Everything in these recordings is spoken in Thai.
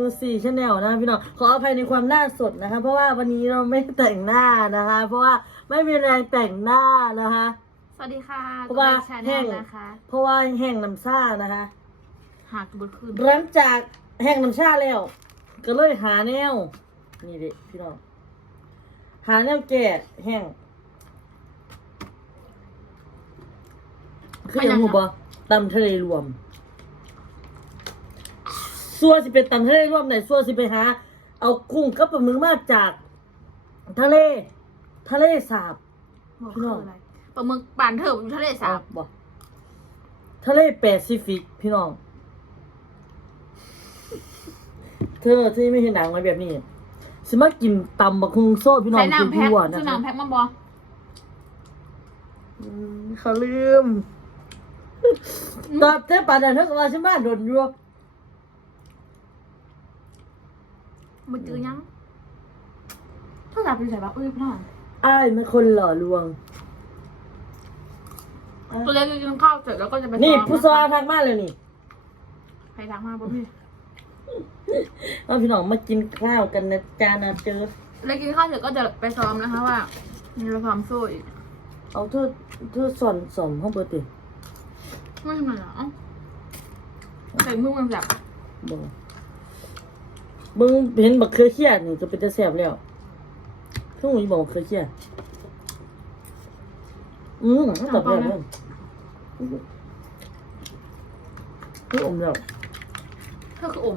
นูซี่ชาแนลนะพี่น้องขออภัยในความหน้าสดนะคะ เพราะว่าวันนี้เราไม่แต่งหน้านะคะ เพราะว่าไม่มีแรงแต่งหน้านะคะ สวัสดีค่ะเพราะว่าชาแนแห้งลนะคะ เพราะว่าแห้งน้ำซ่านะคะหากบุญคืนหลังจากแห้งน้ำชาแล้ว ก็เลยหาแนว นี่เด็พี่น้องหาแนวแก่แห้งคืออย่างหูบอตำทะเลรวม ซัวสิเป็นตำทะเลรวมไหนซัวสิไปหา เอากุ้งกับปลาหมึกมาจากทะเล ทะเลสาบ บอกคืออะไรปลาหมึกป่านเถอะอยู่ทะเลสาบเอาบ่ทะเลแปซิฟิกพี่น้อง เธอที่ไม่เห็นหนังมาแบบนี้สิมากินตำบักคุงโซ่พี่น้องใส่คือน้ำแพ็คยั่วนะซื้อคะน้ำแพ็คมาบออืมเขาลืม ตอบเต้ป่านนั้นเธอก็ว่าฉันมาโดนยั่ว มันจือยังถ้าจับไปใส่ปะอุ้ยพี่น้องอ้ายมันคนหล่อลวง ตัวเล็กกินข้าวเสร็จแล้วก็จะไปนี่ซ้อมผู้สวาทางมาเลยนี่ใครทางมาบ่พี่เอาพี่น้องมากินข้าวกันนะจานะเจอเล็กกินข้าวเสร็จก็จะไปซ้อมนะคะว่ามีเราซ้อมสู้อีกเอาเธอเธอสอนสอนห้องเปิดติไม่ทำไมเหรอเอ้าใส่มือมันแบบบ่ เบิ่งเห็นบักเขือเขียดนี่ก็เป็นตะแซ่บแล้วเพิ่งมีบอกบักเขือเขียดอืมตอบแล้วเลยคืออมแล้วเธอคืออม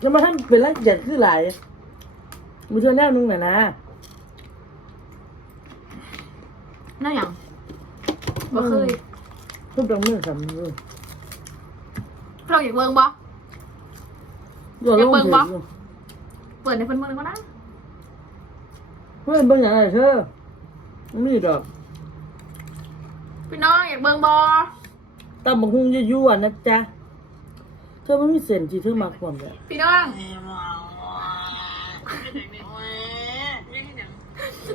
แล้วมาทำเป็นรังเกียจคือหลายมือเธอแนวนึงน่ะนะน่าอย่างบ่เคยพูดตรงมือสามมือเราอยากเบิ่งบ่ อย่าลงอยากเบิ่งเถบ่อะเปิดในเพิ่นเบิ่งก็ได้เพื่อนเบิ่งอย่างไรเธอไม่มีดอกพี่น้องอยากเบิ่งบ่ตำบักหุ่งยั่วๆนะจ๊ะเธอไม่มีเส้นที่เธอมาความแบบพี่น้อง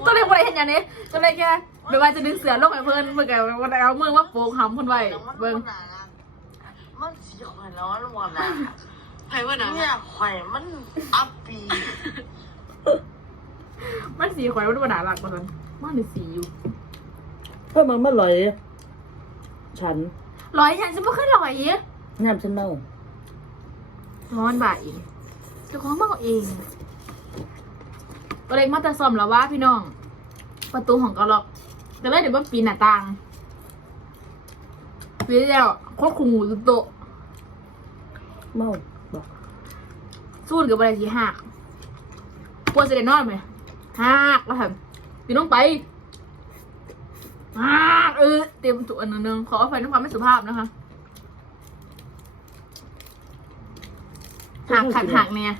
ตัวเล็กบ่ได้เห็นอย่างนี้ตัวเล็กแค่เดี๋ยวว่าจะดึงเสือลงให้เพิ่นเบิ่งกันว่าเอามือมาโปกหำเพิ่นไว้เบิ่งมันสีข่อยร้อนหมดนะ ไผ่ว่าเนี่ยข่อยมันอัปปีมันสีข่อยมันบ่น่ารักบ่ซั่นมันนี่สีอยู่เพื่อนมันมาลอย ฉันร้อยฉันจะบ่เคยร้อยอีกงามฉันเน่าร้อนบาทเองเจ้าของบ้านเอาเองตัวเล็กมาแต่ซ่อมแล้วว่าพี่น้อง ประตูของกระล็อกก็เลยเดี๋ยวว่าปีนหน้าต่างปีแล้วควบคุมหูทุกโต๊ะเมาบอก สู้กับอะไรที่หักกลัวจะได้นอนไหมหักแล้วทำปีน้องไปหักเออเตรียมตัวอันนึงขออภัยในความไม่สุภาพนะคะหักขัดหักเนี่ย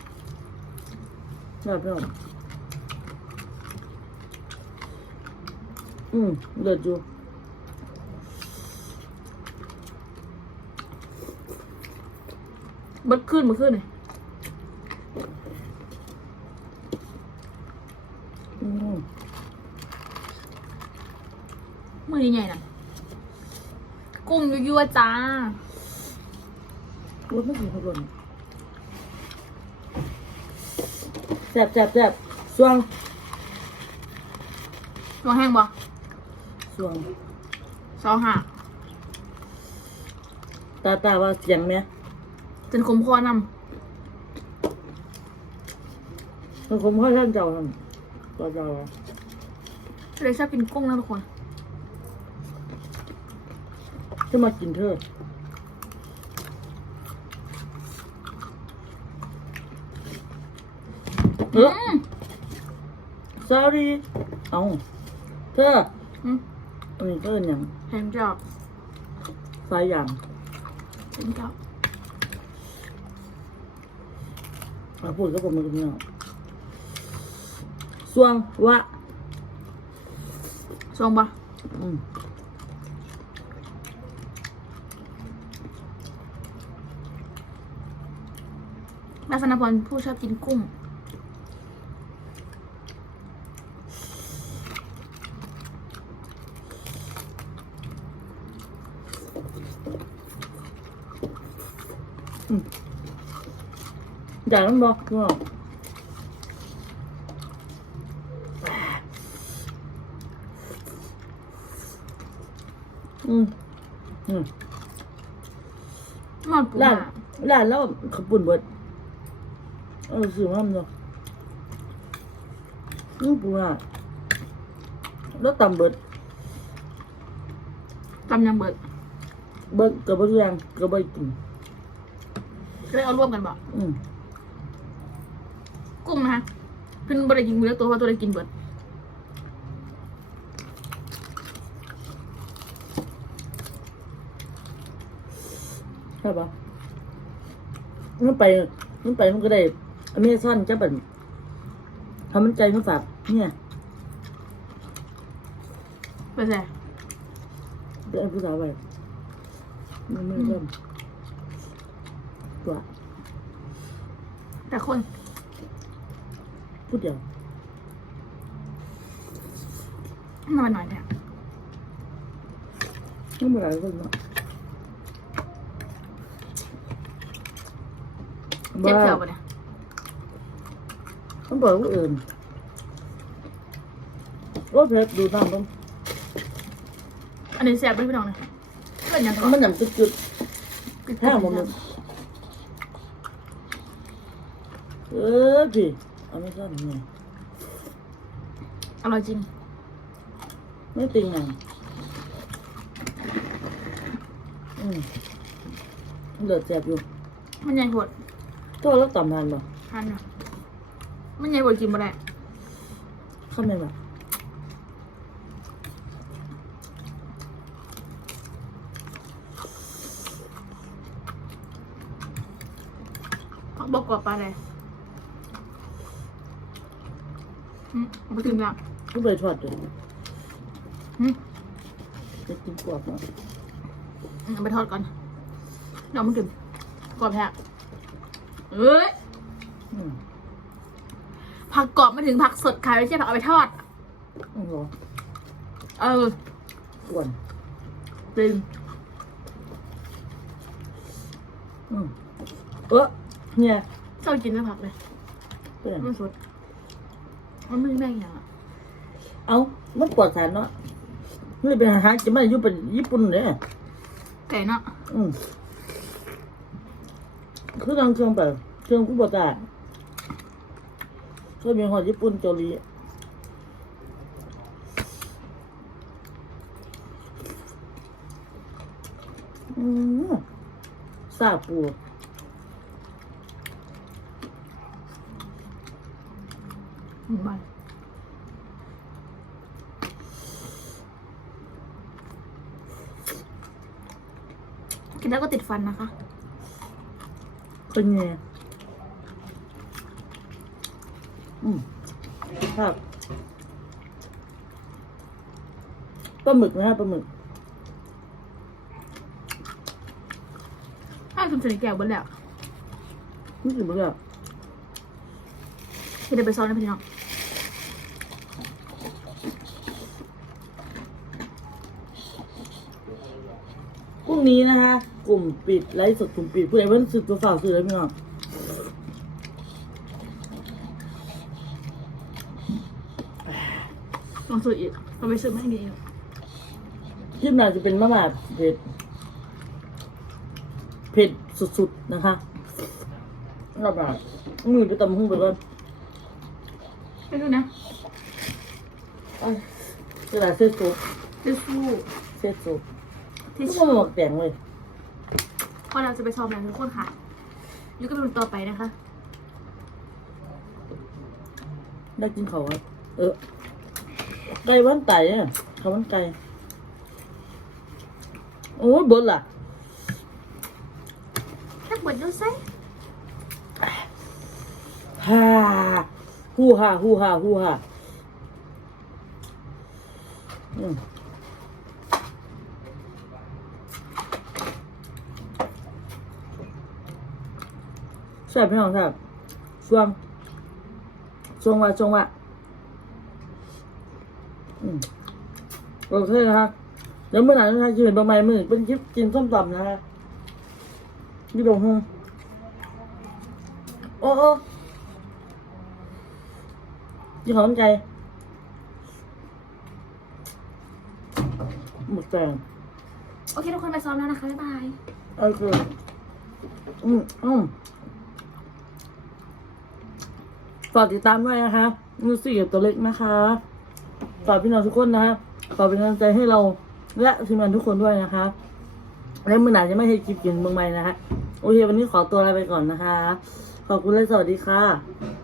น่าเพื่อนอืมเลิศอยู่เบิดขึ้นมาขึ้นเลย อืม มือใหญ่ๆน่ะกุ้งยั่วๆจ้ารถไม่ถึงขบวนแซ่บแซ่บแซ่บสวงลวงแห้งบ่สวงซอหักตาตาว่าเสียงไหมจนคมคอนมันคมพ่อท่านเจ้าท่านตาเจ้าำเลยชอบกินกุ้งนะทุกคน จะมากินเธอเอออืม sorry เอาเธออืม อันนี้ก็เป็นอย่างแห้งจับสายอย่างแห้งจับมาพูดก็ผมมันก็เนี่ยสวงวะซองบ่อืม ลักษณะพรผู้ชอบกินกุ้งอืมอยากมันบอกพี่น้อง อืมอืมนอนปูร้านหาร้านแล้วขับปุ่นเบิดเออซื้อมาเนาะนี่ปูน่ะแล้วตำเบิดตำยังเบิดเบิดกับเบิดยังกับเบิดกินเลยเอาร่วมกันบอกอืมกุ้งนะคะเพิ่นบริกินเนื้อตัวเพราะตัวได้กินเบิด ใช่ปะมันไปมันไปมันก็ได้ อเมซอนจะแบบทำมันใจมันฝากเนี่ยไปใส่เดี๋ยวเอาผู้สาวไปมันไม่เริ่มตัวแต่คนพูดเดียวมาหน่อยเนี่ยไม่เป็นไรคนเนาะเจ็บบ้าเขียวปะเนี่ย ต้องบอกว่าอื่นว่าเพชรดูน้ำต้องอันนี้แซ่บด้วยพี่น้องเนี่ยเกินยังก่อนมันหนำจุดจุดๆแค่ผมเลยเออพี่เอาไม่สั้นเนี่ยอร่อยจริง ไม่ติงอะอืมเดือดแสบอยู่ มันใหญ่หดตัวแล้วต่ำทานป่ะทานเนาะ มันใหญ่หดกินมาได้ข้ามในป่ะเอาบอกกรอบปลาเลยอืมเอาไปกินละก็ไปทอดเลยอืมจะกินกรอบเนาะเอาไปทอดก่อนเดี๋ยวเอามากินกรอบแท้เอ้ย อืม ผักกรอบมาถึงผักสดขายไม่ใช่ผักเอาไปทอดอืมเหรอเอออ้วนจริงอืมเออเนี่ยชอบกินแต่ผักเลยเป็นไงมันสดมันไม่ได้อย่างอะเอามันปวดแสนเนาะนี่เป็นอาหารจะไม่อยู่เป็นญี่ปุ่นเลยไก่เนาะอืมคือทางเครื่องแบบเครื่องกุบตา ก็มีหอดญี่ปุ่นเกาหลีอืมซาปูหมูมันกินแล้วก็ติดฟันนะคะเป็นไง อืมครับปลาหมึกนะฮะปลาหมึกถ้าคุณสนิทแก้วเบนแล้วนี่คือมันแบบที่ได้ไปซ้อนนะพี่น้องพรุ่งนี้นะคะ กลุ่มปิดไลฟ์สดกลุ่มปิดผู้ใดเพิ่งซื้อตัวฝากซื้อแล้วพี่น้อง ลอง ซื้ออีกเราไปซื้อมาให้ดีอีกคลิปหน้าจะเป็นมะม่าเผ็ด เผ็ดสุดๆนะคะรอบหน้ามือไปตำหุ้งไปก่อนไม่รู้นะเอ้ยกระดาษเส้นซุปจะสู้เส้นซุปที่ไม่ชื่อต้องหมกแดงเลยพอเราจะไปซ้อมแล้วทุกคนค่ะนี่ก็เป็นต่อไปนะคะ ได้กินเขาวครับเออ ไก่วันไต่เนี่ยเขาววันไก่โอ้ยเบดล่ะถ้าเปิดดูไซฮ่าฮู้ฮ่าฮู้ฮ่าฮู้ฮ่าอืม แซ่บพี่น้องครับช่วงช่วงว่าช่วงว่าอืม โอเคนะครับเดี๋ยวเมื่อไหร่นะคะจะเห็นประมาณมือเป็นคลิปกินส้มตำนะฮะพี่ดงฮงโอโอ้โอ้ยี่ห้อมันใจหมดแรงโอเคทุกคนไปซ้อมแล้วนะคะ บ๊ายบาย โอเค อืมอืมฝากติดตามด้วยนะคะ นูซี่กับตัวเล็กนะคะ ฝากพี่น้องทุกคนนะคะฝากเป็นกำลังใจให้เราและทีมงานทุกคนด้วยนะคะ และมือหนาจะไม่ให้คลิปกินเมืองใหม่นะฮะโอเควันนี้ขอตัวลาไปก่อนนะคะ ขอบคุณและสวัสดีค่ะ